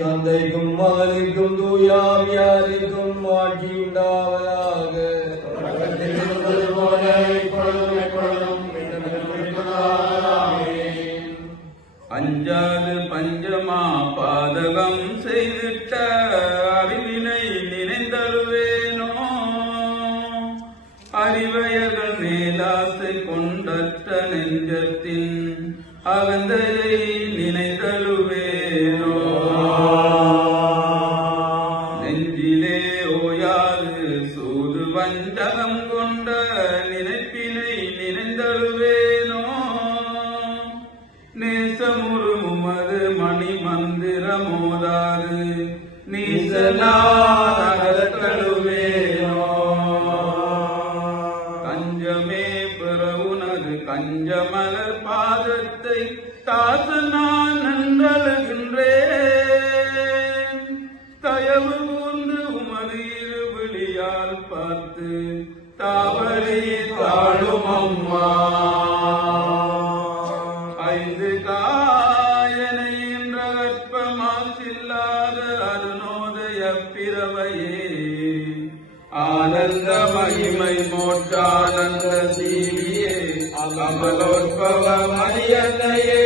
தந்தைக்கும் மகனுக்கும் தூயாவியாருக்கும் ஆட்சி உண்டாவதாக அஞ்சாது பஞ்சமா பாதகம் செய்திட்ட அறிவினை நினைந்தருவேனோ? அறிவயர்கள் மேலாசை கொண்டற்ற நெஞ்சத்தின் அகந்தையை வஞ்சகம் கொண்ட நினைப்பினை நினைந்தழுவேனோ நேசமுரு உமது மணி மந்திரமோதாது நீசலாதழுவேனோ கஞ்சமே பிறவுனது கஞ்சமலர் பாதத்தை தாசனான் நன்றழுகின்றேன். தயவு கூர்ந்து உமது இருவில் கையால் பார்த்து தாவரி தாழும் அம்மா. ஐந்து காயனை என்ற கற்பமாசில்லாத அருணோதய பிறவையே. ஆனந்த மகிமை மோட்டானந்த சீவியே அகமலோற்பவ மரியன்னையே.